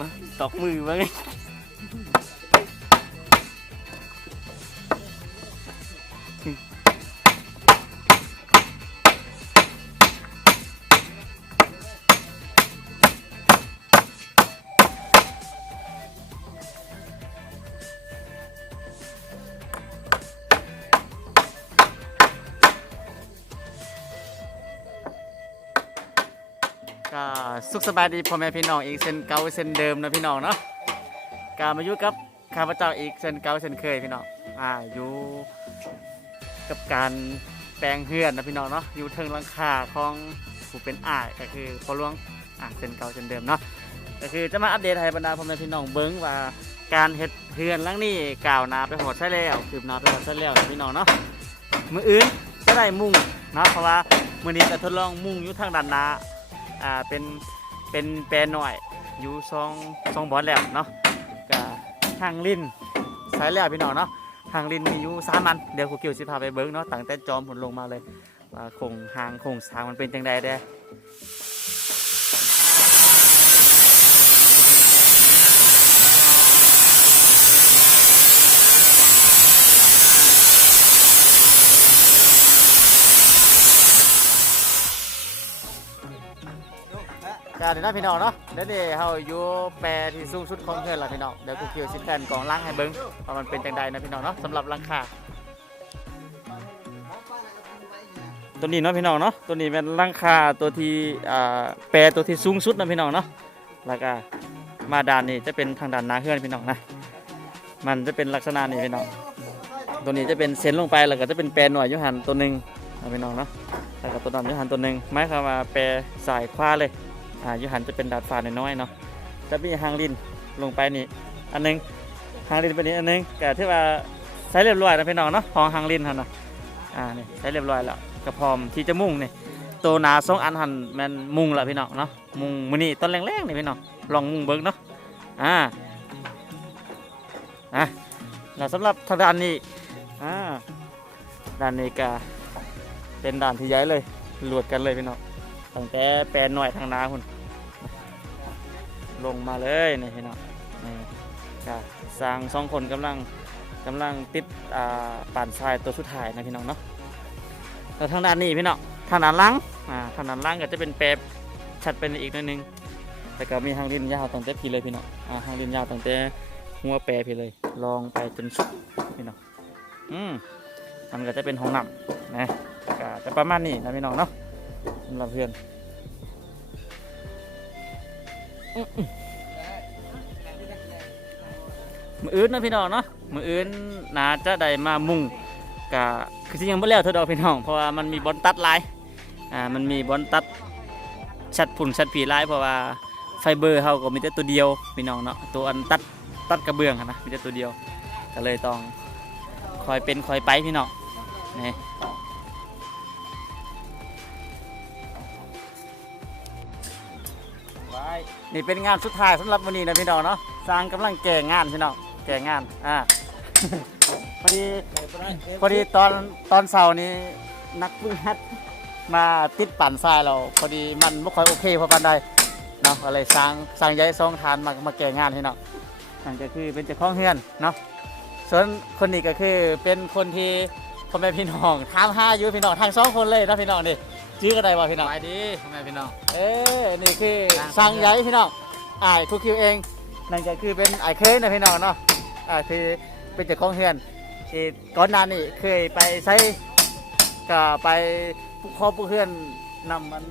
มันมาตอกมือมั้ง สุขสบายดีพ่อแม่พี่น้องอีกเส้นเก่าเส้นเดิมนะพี่น้องเนาะกามาอยู่กับข้าพเจ้าอีกเส้นเก่าเส้นเคยพี่น้องอ่าอยู่กับการแปลงเฮือนนะพี่น้องเนาะอยู่เทิงลังคาของผู้เป็นอ้ายก็คือพ่อหลวงอ่าเส้นเก่าเส้นเดิมเนาะก็คือจะมาอัปเดตให้บรรดาพ่อแม่พี่น้องเบิ้งว่าการเฮ็ดเฮือนลังนี้กล่าวนาไปหอดใช่แล้วคืบนาไปหอดใช่แล้วพี่น้องเนาะมืออื่นจะได้มุ่งเนาะเพราะว่ามือนี้จะทดลองมุ่งอยู่ทางด้านนาอ่าเป็น เป็นแปรหน่อยอยู่ซองซองบอลแล้วเนาะกับทางลิ้นสายแล้วพี่น้องเนาะทางลิ้นมีอยู่สามอันเดี๋ยวครูกิวสิพาไปเบิ้งเนาะตั้งแต่จอมผลลงมาเลยว่าโครงหางโครงสร้างมันเป็นจังใดเด้ เดี๋ยวนะพี่น้องเนาะเดี๋ยวนี้เฮาอยู่แปรที่สูงสุดของเพื่อนละพี่น้องเดี๋ยวครูเกี่ยวสิแทนกองล่างให้เบิ้งว่ามันเป็นจังใดนะพี่น้องเนาะสำหรับลังคาตัวนี้เนาะพี่น้องเนาะตัวนี้เป็นลังคาตัวที่แปรตัวที่สูงสุดนะพี่น้องเนาะแล้วก็มาด้านนี้จะเป็นทางด้านนาเฮือนพี่น้องนะมันจะเป็นลักษณะนี้พี่น้องตัวนี้จะเป็นเส้นลงไปแล้วก็จะเป็นแปรหน่วยยุหันตัวหนึ่งพี่น้องเนาะแล้วก็ตัวนั้นยุหันตัวหนึ่งหมายความว่าแปรสายขวาเลย อ่ายุหันจะเป็นดาดฟ้าน้อยๆเนาะจะมีหางลินลงไปนี่อันหนึงหางลินไปนี้อันหนึงก็ที่ว่าใช้เรียบร้อยนะพี่น้องเนาะของหางลินหันนะอ่านี่ใช้เรียบร้อยแล้วกระพร้อมที่จะมุ่งนี่ตัวนาสองอันหันมันมุ่งละพี่น้องเนาะมุ่งมือนี่ตอนแรกๆนี่พี่น้องลองมุ่งเบิ้งเนาะอ่าอะแล้วสำหรับทางด้านนี้อ่าด้านนี้ก็เป็นด่านที่ใหญ่เลยหลวดกันเลยพี่น้องตั้งแต่แปลนหน่อยทางนาคุณ ลงมาเลยนี่พี่น้องนี่ก็สร้างสองคนกำลังกำลังติดอ่าป่านทรายตัวสุดท้ายนะพี่น้องเนาะแล้วทางด้านนี้พี่น้องทางด้านล่างอ่าทางด้านล่างก็จะเป็นแปรชัดเป็นอีกหนิดนึงแต่ก็มีทางดินยาวตั้งแต่พี่เลยพี่น้องอ่าทางดินยาวตั้งแต่หัวแปรพี่เลย ลองไปจนสุดพี่น้องอืมมันก็จะเป็นห้องน้ำนะก็จะประมาณนี้นะพี่น้องเนาะสำหรับเพื่อน มืออื่นนะพี่น้องเนาะมืออื่นน่าจะได้มามุ่งก็คือที่ยังไม่แล้วเท่าดอกพี่น้องเพราะว่ามันมีบอลตัดลายอ่ามันมีบอลตัดชัดผุ่นชัดผีลายเพราะว่าไฟเบอร์เขาก็มีแต่ตัวเดียวพี่น้องเนาะตัวอันตัดตัดกระเบื้องนะมีแต่ตัวเดียวก็เลยต้องคอยเป็นคอยไปพี่น้องนี่ นี่เป็นงานสุดท้ายสำหรับวันนี้นะพี่น้องเนาะสร้างกำลังแก่งานพี่น้องแก่งานอ่า พอดีพอดีตอนตอนเสาร์นี้นักวิ่งฮัดมาติดปั่นทรายเรา พอดีมันไม่ค่อยโอเคพอปันใดเนาะก็เลยสร้างสร้างย้ายซองทานมามาแก่งานให้เนาะนั่นก็คือเป็นเจ้าของเฮือนเนาะส่วนคนนี้ก็คือเป็นคนที่พ่อแม่พี่น้องถามหาอยู่พี่น้องทางสองคนเลยนะพี่น้องนี่ ชื่ออะไรวะพี่น้อง ไปดีพ่อแม่พี่น้อง เอ้นี่คือสร้างย้ายพี่น้องอ่ายคุกคิวเองนั่นก็คือเป็นไอ้ายเคยนะพี่น้องเนาะอ่าคือเป็นเจ้าของเฮือนที่ก่อนหน้านี้เคยไปใช้ก็ไปผู้ครอบผู้เพื่อนนำมัน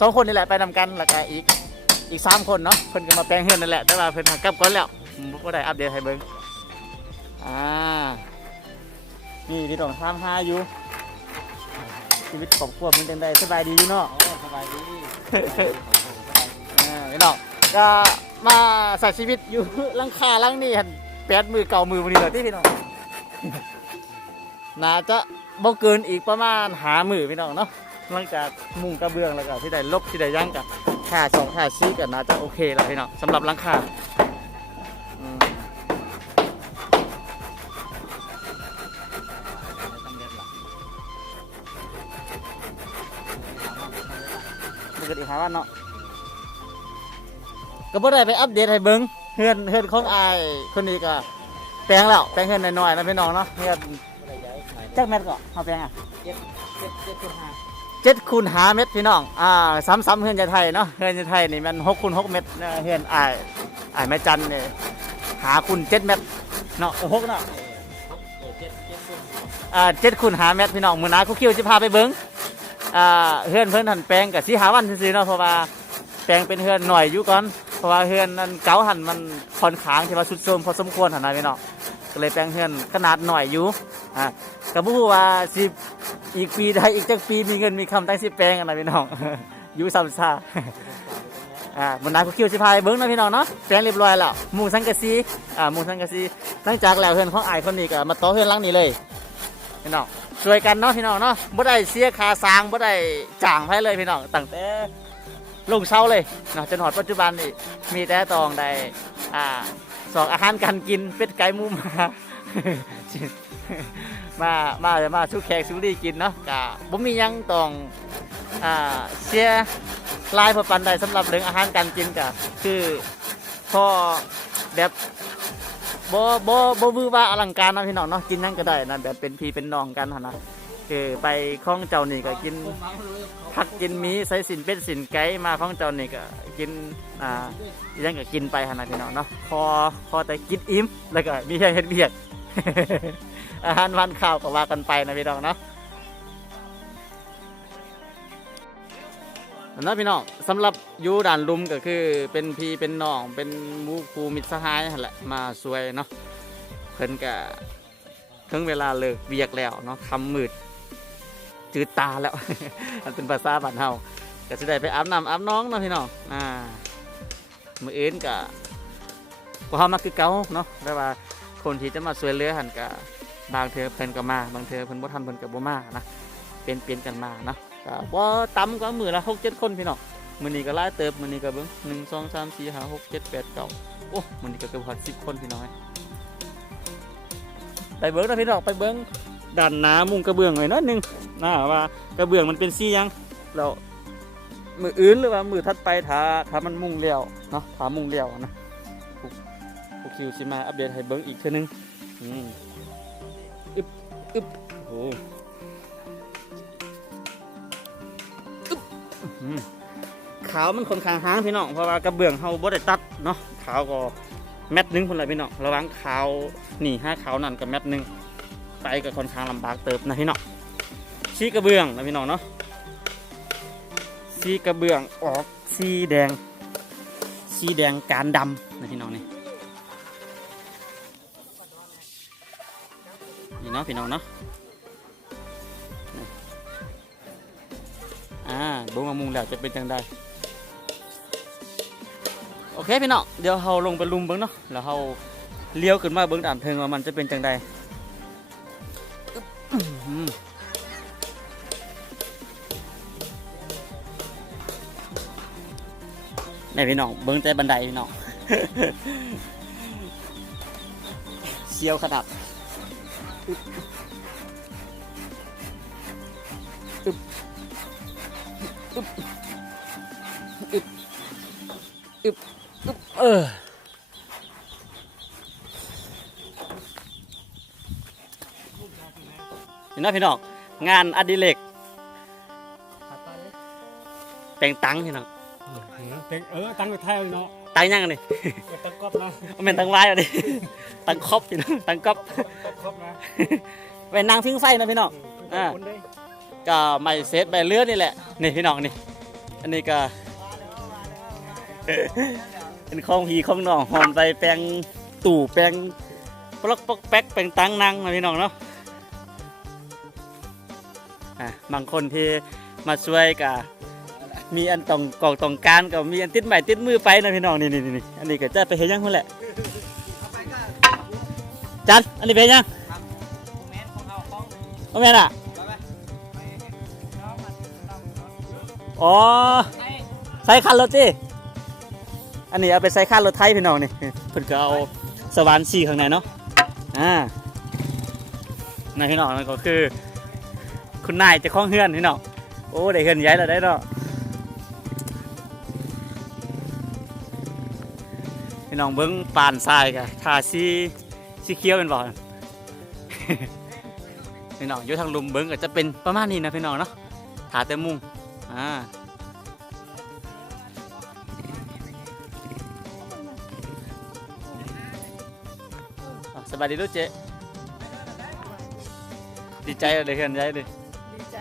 สองคนนี่แหละไปนำกันแล้วก็อีกอีกสามคนเนาะเพิ่นก็มาแปลงเฮือนนั่นแหละแต่ว่าเพิ่นหักกลับก่อนแล้วผมก็ได้อัปเดตให้เบิ่งอ่านี่พี่ต้องถามหาอยู่ ชีวิตครอบครัวมันจังไดสบายดีอยู่เนาะ โอ้สบายดีอ่าพี่น้องก็มาใส่ชีวิตอยู่ ลังคาลังนี่หันแปดมือเก่ามือวันนี้เลยที่พี่น้อง น่าจะบ่เกินอีกประมาณหามือพี่น้องเนาะหลังจากมุงกระเบื้องแล้วก็ที่ได้ลบที่ได้ย่างกับค่าสองค่าซีกันน่าจะโอเคแล้วพี่น้องสำหรับหลังคาอืม บ่เกินอีกหาวันเนาะก็บ่ได้ไปอัปเดตให้เบิ่งเฮือนเฮือนของอายคนนี้ก็แปลงแล้วแปลงเฮือนน้อยๆนะพี่น้องเนาะเฮือนจักเม็ดก็เฮาแปลงอะเจ็ดเจ็ดเจ็ดจุดห้าเจ็ดคูณหาเม็ดพี่น้องอ่าซ้ำซ้ำเฮือนใจไทยเนาะเฮือนใจไทยนี่มันหกคูณหกเม็ดนะเฮือนอายอายแม่จันเนี่ยหาคูณเจ็ดเม็ดเนาะหกเนาะเออเจ็ดเจ็ดจุดอ่าเจ็ดคูณหาเม็ดพี่น้องมือหนาคุกคิวจะพาไปเบิ้ง อ่าเฮือนเพื่อนหันแปลงกับสีหาวันซื่อๆเนาะเพราะว่าแปลงเป็นเฮือนหน่อยอยู่ก่อนเพราะว่าเฮือนนั้นเก่าหันมันค่อนข้างที่ว่าสุดโทรมพอสมควรหันนะพี่น้องก็เลยแปลงเฮือนขนาดหน่อยอยู่อ่าก็บ่ฮู้ว่าสิอีกปีใดอีกจักปีมีเงินมีคำตั้งสิแปลงกันนะพี่น้อง อยู่ซ้ำซ่าอ่าบนนาคุกคิวสิพายเบิ้งนะพี่น้องเนาะแปลงเรียบร้อยแล้วมุงสังกะสีอ่ามุงสังกะสีหลังจากแล้วเฮือนของอายคนนี้ก็มาต่อเฮือนหลังนี้เลยพี่น้อง ช่วยกันเนาะพี่น้องเนาะบ่ได้เสียค่าสร้างบ่ได้จ้างไผเลยพี่น้องตั้งแต่ลงเช้าเลยเนาะจนหอดปัจจุบันนี่มีแต่ตองได้อ่าสองอาหารการกินเป็ดไก่หมูหมามามามาสู้แขกสู้ดีกินเนาะกะบ่มียังตองอ่าเสียลายพอปันใดสำหรับเรื่องอาหารการกินกะคือพอแบบ บ่บ่บ่วือว่าอลังการเนาะพี่น้องเนาะกินนั่งก็ได้นะแบบเป็นพี่เป็นน้องกันหั่นนะคือไปข้องเจ้านี่ก็กินผักกินมีใส่สินเป็นสินไก่มาข้องเจ้านี่ก็กินอ่าอิหยังก็กินไปหั่นนะพี่น้องเนาะพอพอแต่กินอิ่มแล้วก็มีแค่เฮ็ดเบียดอาหารวันข้าวก็ว่ากันไปนะพี่น้องเนาะ นะพี่น้องสำหรับยูด่านลุมก็คือเป็นพี่เป็นน้องเป็นมูคูมิตรสหายแหละมาช่วยเนาะเพิ่นก็ถึงเวลาเลิกเวียกแล้วเนาะคำมืดจืดตาแล้วมันเป็นภาษาบ้านเฮาก็จะได้ไปอาบน้ำอาบน้องเนาะพี่น้องอ่ามืออื่นก็พวกเฮามาคือเก่าเนาะแต่ว่าคนที่จะมาช่วยเหลือหันก็บางเธอเพิ่นก็มาบางเธอเพิ่นบ่ทันเพิ่นก็บ่มานะเปลี่ยนเปลี่ยนกันมาเนาะ ก็บ่ต่ำกว่ามื้อละ6 7คนพี่น้องมือนี้ก็หลายเติบมือนี้ก็เบิ่ง1 2 3 4 5 6 7 8 9โอ้มือนี้ก็เกือบฮอด10คนพี่น้องเอ้ยไปเบิ่งนะพี่น้องไปเบิ่งด้านน้ามุงกระเบื้องหน้อยหนึงนะว่ากระเบื้องมันเป็นสีหยังแล้วมืออื่นหรือว่ามือถัดไปถาถามันมุงแล้วเนาะถามุงแล้วนะพวกคิวสิมาอัปเดตให้เบิ่งอีกเทื่อนึงอืมอึบโอ้ ขาวมันค่อนข้างหางพี่น้องเพราะว่ากระเบื้องเฮาบ่ได้ตัดเนาะขาวก็แมตหนึงพุ่นละพี่น้องระวังขาวนี่ห้าขาวนั่นกับแมตหนึงไปก็ค่อนข้างลำบากเติบนะพี่น้องสีกระเบื้องนะพี่น้องเนาะสีกระเบื้องออกสีแดง สีแดงการดำนะพี่น้องนี่นี่เนาะพี่น้องเนาะ อ่าบุ้งมามุงแล้วจะเป็นจังไดโอเคพี่น้องเดี๋ยวเราลงไปลุมเบิ้งเนาะแล้วเราเลี้ยวขึ้นมาเบิ้งด่านเทิงว่ามันจะเป็นจังไดอึ๊บอื้อหือนี่พี่น้องเบิ้งแต่บันไดพี่น้องเสียวขนาด อึบอึบอึบเออเห็นไหมพี่น้องงานอดิเรกแต่งตังพี่น้องเต็งเออตังไปแท้เนาะตังยังไงนี่ตังก๊อบนะเป็นตังไว้เอาดิตังครบพี่น้องตังก๊อบตั้นะเป็นนางทิ้งไฟนะพี่น้องอ่า ก็ไม่เซตใบเลือดนี่แหละนี่พี่น้องนี่อันนี้ก็เป็นของผีของน้องหอมไปแปลงตู่แปลงปลอกปอกแป๊กแปลงตังนังนะพี่น้องเนาะอะบางคนที่มาช่วยก็มีอันต้องกอกต้องการก็มีอันติดใหม่ติดมือไปนะพี่น้องนี่นี่นี่อันนี้ก็จะไปเห็นยังคนแหละจันอันนี้เป็นยังโอแม่นอะ อ๋อใส่คันรถจีอันนี้เอาไปใส่คันรถไทยพี่น้องนี่เพิ่นก็เอาสว่านสีข้างในเนาะอ่านั่นพี่น้องนั่นก็คือ คุณนายจะคล้องเฮือนพี่น้องโอ้ได้เฮือนใหญ่แล้วได้เนาะพี่น้องเบิ้งปานทรายกะทาสีสีเขียวเป็นบ่พี่น้องอยู่ทางลุมเบิ้งก็จะเป็นประมาณนี้นะพี่น้องเนาะถาแต่มุง อ่าอะสบายดีลูกเจ๊ดีใจเลยเพื่อนใจเลยดีใจ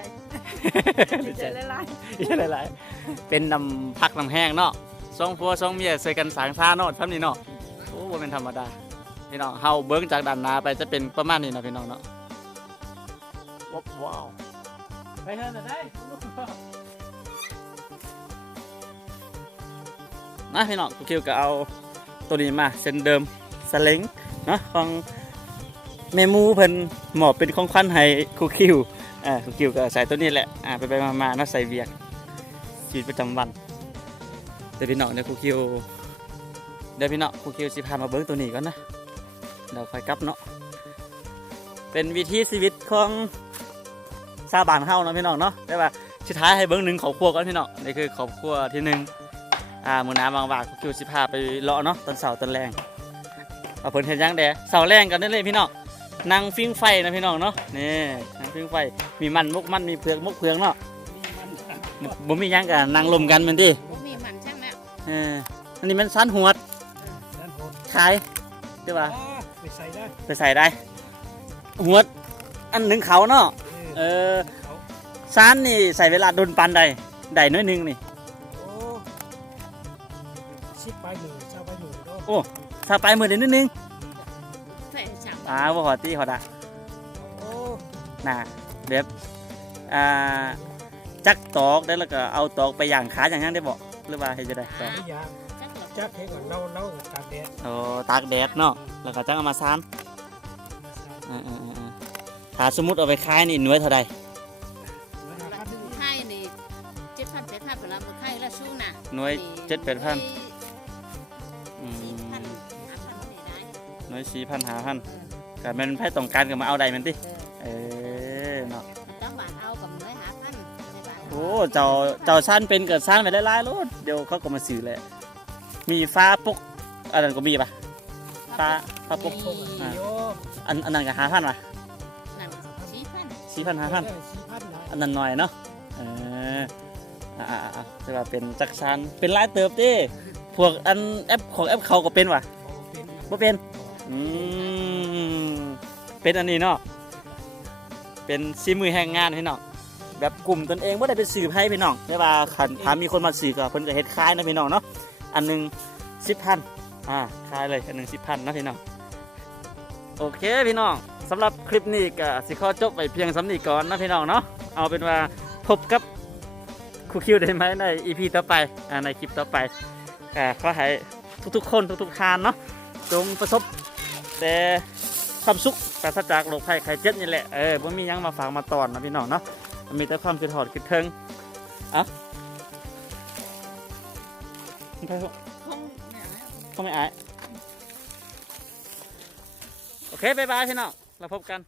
ดีดีใจใจหลายเยอะหลายๆเป็นน้ำพักน้ำแห้งเนาะสองพัวสองเมียใส่กันสางซ่าเนาะทำนี่เนาะโอ้บ่เป็นธรรมดาพี่น้องเฮาเบิ้งจากด้านหน้าไปจะเป็นประมาณนี้เนาะพี่น้องเนาะว้าวว้าวไปเถอะได้ นะพี่น้องกูคิวก็เอาตัวนี้มาเส้นเดิมสลิงเนาะของเมมูเพิ่นหมอบเป็นของขวัญให้ครูคิวอ่าครูคิวก็ใส่ตัวนี้แหละอ่าไปไปมามาๆเนาะใส่เวียกชีวิตประจำวันเดี๋ยวพี่น้องเดี๋ยวครูคิวเดี๋ยวพี่น้องครูคิวสิพามาเบิ้งตัวนี้ก่อนนะเดี๋ยวค่อยกลับเนาะเป็นวิถีชีวิตของชาวบ้านเฮาเนาะพี่น้องเนาะได้ป่ะสุดท้ายให้เบิ้งหนึ่งครอบครัวก่อนพี่น้องนี่คือครอบครัวที่หนึ่ง อ่ามื้อหน้าบางว่างครูคิวสิพาไปเลาะเนาะตอนเสาร์ตอนแรงเอาเพิ่นเห็นยังแดเสาร์แรงกันได้เลยพี่น้องนางฟิ้งไฟนะพี่น้องเนาะนี่นางฟิ้งไฟมีมันมุกมันมีเผือกมุกเผือกเนาะบ่มีหยังกันนางลมกันแมันดิบ่มีมันใช่ไหมเอออันนี้มันสันหวดด้านโหดขายใช่ป่ะอ่าไปใส่ได้ไปใส่ได้หวดอันหนึ่งเขาเนาะเอเอออเขาซานนี่ใส่เวลาโดนปันใดใดน้อยหนึงนี่ อ้ถ้าไปมือเดียวนิดนึงใส่ฉ่ำอ่าบ่ขอตีขอดะโอ้น่ะแบบอ่าจักตอกได้แล้วก็เอาตอกไปย่างขาอย่างนั้นได้บ่หรือว่าเฮ็ดจะได้ตอกไม่ยางจักหลับจักให้ก่อนเราเราตากแดดโอ้ตากแดดเนาะแล้วก็จังเอามาซานเออๆๆๆถ้าสมมุติเอาไปขายนี่หน่วยเท่าใดไข่นี่เจ็ดพันแปดพันเวลามันไข่ละสู้น่ะหน่วยเจ็ดแปดพัน น่วยสี่พันห้าพันก็แมันไพ่ต้องการก็มาเอาใดแมันติเออเออเนาะมันต้องบาทเอากับน้อยหาพันในบาทโอ้เจ้าเจ้าสั้นเป็นเกิดสั้นไปหลายๆโลดเดี๋ยวเขาก็มาซื้อแหละมีฟ้าปกอันนั้นก็มีปะฟ้าฟ้าปกโอ้โยอันอันนั้นก็ห้าพันปะนั่นสี่พันสี่พันห้าพันสี่พันนะอันนั้นหน่อยเนาะเอออ่าอ่าอ่าถือว่าเป็นจักรชันเป็นหลายเติบเด้พวกอันแอปของแอปเขาก็เป็นว่ะโอ้เป็นบ่เป็น อืมเป็นอันนี้เนาะเป็นซีมือแห่งงานพี่น้องแบบกลุ่มตนเองบ่ได้ไปสื่อให้พี่น้องแต่ว่าคันถามมีคนมาสื่อก็เพิ่นก็เฮ็ดคลายนะพี่น้องเนาะอันหนึ่ง10,000อ่าคลายเลยอันหนึ่ง10,000นนะพี่น้องโอเคพี่น้องสำหรับคลิปนี้ก็สิขอจบไปเพียงสำนี้ก่อนนะพี่น้องเนาะเอาเป็นว่าพบกับครูคิวได้ไหมใน EP ต่อไปอ่าในคลิปต่อไปก็ขอให้ทุกๆ คนทุกๆทานเนาะจงประสบ แต่ความสุขปราศจากโรคภัยไข้เจ็บนี่แหละเออบ่มีหยังมาฝากมาตอนนะพี่น้องเนาะมีแต่ความคิดหอดคิดเทิงอะไปเถอะคงเนี่ยนะเขาไม่อายโอเคบายบายพี่น้องเราพบกัน